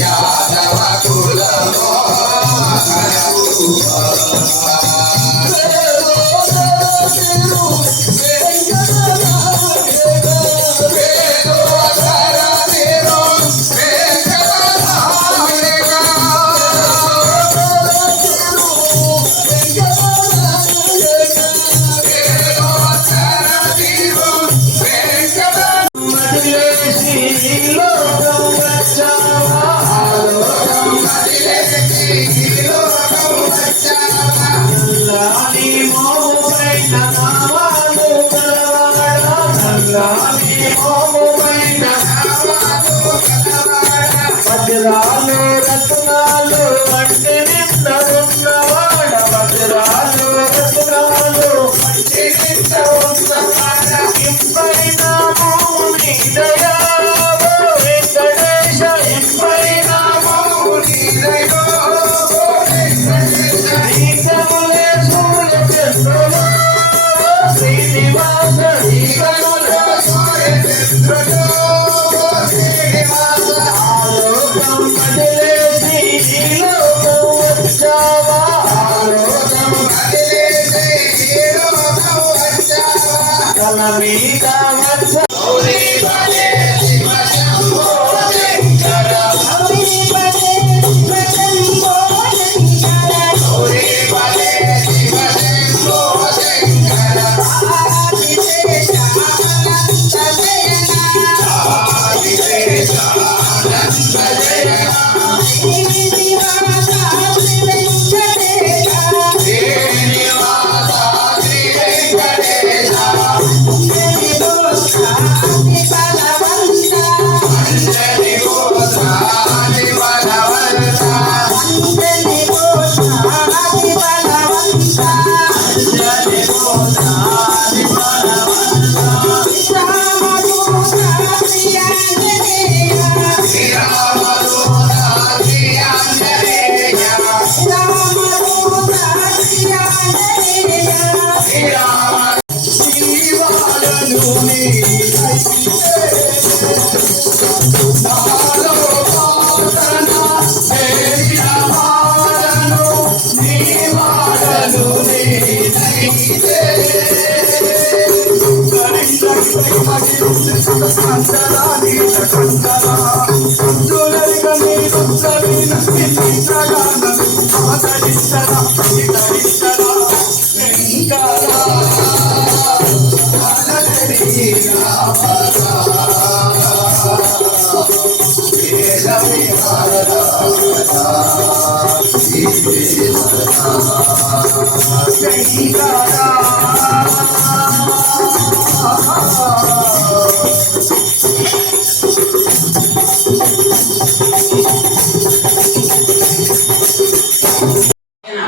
యాదవ కులమో వజ్రాలు రత్నాలు వంటి నిన్న ఉన్నవాడ వజ్రాలు రత్నాలు వంటి నిన్న ఉన్నవాడ ఇంపైన మౌని దయా వెంకటేశ ఇంపైన మౌని దయా ఈశములే సూర్య చంద్రులు శ్రీనివాస ఈశముల సూర్య చంద్రులు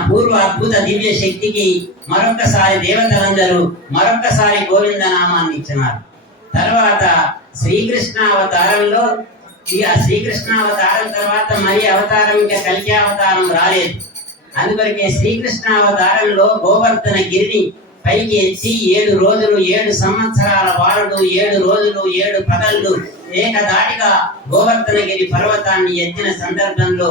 పూర్వ అద్భుత దివ్య శక్తికి మరొక్కసారి దేవతలందరూ మరొక్కసారి గోవింద నామాన్ని ఇచ్చినారు. తర్వాత శ్రీకృష్ణావతారంలో శ్రీకృష్ణావతారం తర్వాత మరి అవతారం ఇంకా కల్కి అవతారం రాలేదు. అందుకొరకే శ్రీకృష్ణావతారంలో గోవర్ధన గిరిని పైకి ఎత్తి 7 రోజులు 7 సంవత్సరాల బాలుడు 7 రోజులు 7 పగళ్ళు ఏకదాటిగా గోవర్ధనగిరి పర్వతాన్ని ఎత్తిన సందర్భంలో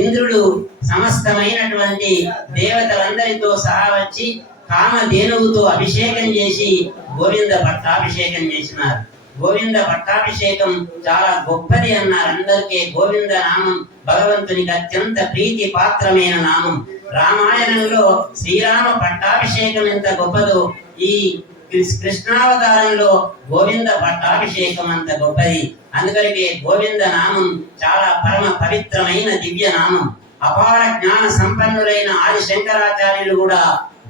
ఇంద్రుడు సమస్తమైనటువంటి దేవతలందరితో సహా వచ్చి కామధేనువుతో అభిషేకం చేసి గోవింద పట్టాభిషేకం చేసినారు. గోవింద పట్టాభిషేకం చాలా గొప్పది అన్నారు. అందరికీ గోవింద నామం భగవంతునికి అత్యంత ప్రీతి పాత్రమైన నామం. రామాయణంలో శ్రీరామ పట్టాభిషేకం ఎంత గొప్పదో ఈ కృష్ణావతారంలో గోవింద పట్టాభిషేకం అంత గొప్పది. అందుకనికే గోవింద నామం చాలా పరమ పవిత్రమైన దివ్య నామం. అపార జ్ఞాన సంపన్నులైన ఆది శంకరాచార్యులు కూడా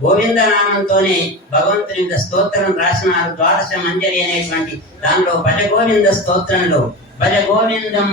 గోవింద నామంతోనే భగవంతుని స్తోత్రం రాసినారు. ద్వాదశ మంజరి అనేటువంటి దానిలో భజ గోవింద స్తోత్రంలో భజ గోవిందం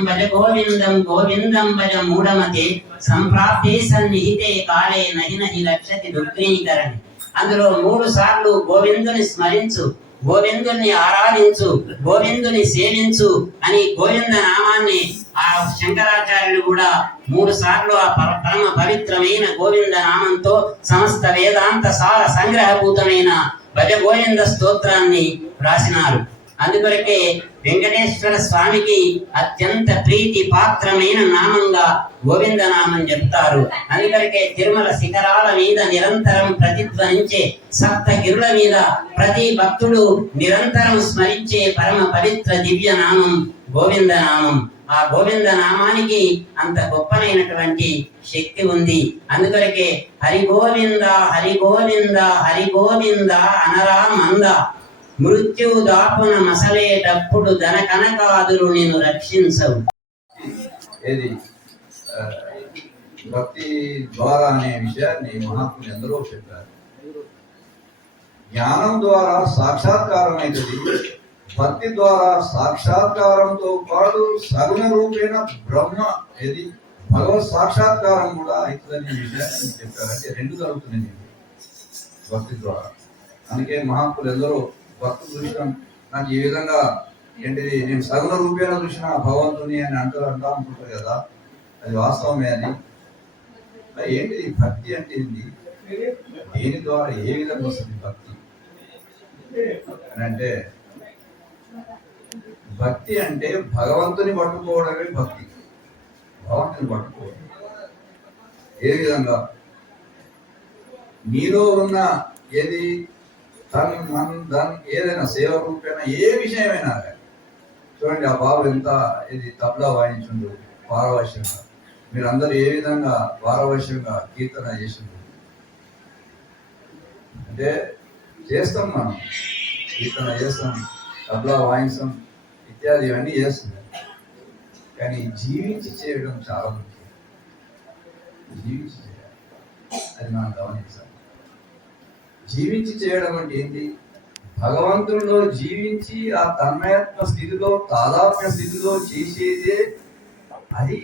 గోవిందం భజ మూఢమతే సంప్రాప్తే సన్నిహితే కాలే నహి నహి లక్ష్యతి దుర్గ్రీకరణి. అందులో 3 సార్లు గోవిందుని స్మరించు, గోవిందుని ఆరాధించు, గోవిందుని సేవించు అని గోవింద నామాన్ని ఆ శంకరాచార్యులు కూడా 3 సార్లు ఆ పరమ పవిత్రమైన గోవింద నామంతో సమస్త వేదాంత సార సంగ్రహభూతమైన భజ గోవింద స్తోత్రాన్ని రాసినారు. అందుకొరకే వెంకటేశ్వర స్వామికి అత్యంత ప్రీతి పాత్రమైన నామంగా గోవింద నామం చెప్తారు. అందుకరికే తిరుమల శిఖరాల మీద నిరంతరం ప్రతిధ్వనించే, సప్తగిరుల మీద ప్రతి భక్తుడు నిరంతరం స్మరించే పరమ పవిత్ర దివ్య నామం గోవింద నామం. ఆ గోవింద నామానికి అంత గొప్పనైనటువంటి శక్తి ఉంది. అందుకొరకే హరి గోవింద హరి గోవింద హరి గోవింద అనరా మంద, మృత్యువు దాపున మసలేటప్పుడు ధన కనకాదులు నిన్ను రక్షించవు. ఏది భక్తి ద్వారా అనే విషయాన్ని మహాత్ములు ఎందరో చెప్పారు. జ్ఞానం ద్వారా సాక్షాత్కారం అవుతుంది, భక్తి ద్వారా సాక్షాత్కారంతో పాటు సగుణ రూపేణ బ్రహ్మ ఏది భగవత్ సాక్షాత్కారం కూడా అవుతుందనే విషయాన్ని చెప్పారంటే రెండు జరుగుతుంది భక్తి ద్వారా. అందుకే మహాత్ములు ఎందరో భక్తి చూసిన నాకు ఈ విధంగా ఏంటిది నేను సగుణ రూపేణ చూసిన భగవంతుని అని అంటూ అనుకుంటారు కదా, అది వాస్తవమే. అది ఏంటిది భక్తి అంటే ఏంటి, దేని ద్వారా ఏ విధంగా వస్తుంది భక్తి అని అంటే, భక్తి అంటే భగవంతుని పట్టుకోవడమే భక్తి. భగవంతుని పట్టుకోవడం ఏ విధంగా మీలో ఉన్న ఏది తన్ మన్ ధన్ ఏదైనా సేవ రూపేణ ఏ విషయమైనా చూడండి. ఆ బాబు ఎంత ఇది తబలా వాయించుండు పారవశ్యంగా, మీరందరూ ఏ విధంగా పారవశ్యంగా కీర్తన చేసిండు అంటే చేస్తాం, మనం కీర్తన చేస్తాం, తబలా వాయిస్తాం, ఇత్యాది ఇవన్నీ చేస్తున్నాం. కానీ జీవించి చేయడం చాలా ముఖ్యం. జీవించి చేయాలి, అది మనం గమనించాలి. జీవించి చేయడం అంటే ఏంటి, భగవంతుడిలో జీవించి ఆ తన్మయత్వ స్థితిలో తాదాత్మ్య స్థితిలో చేసేదే అది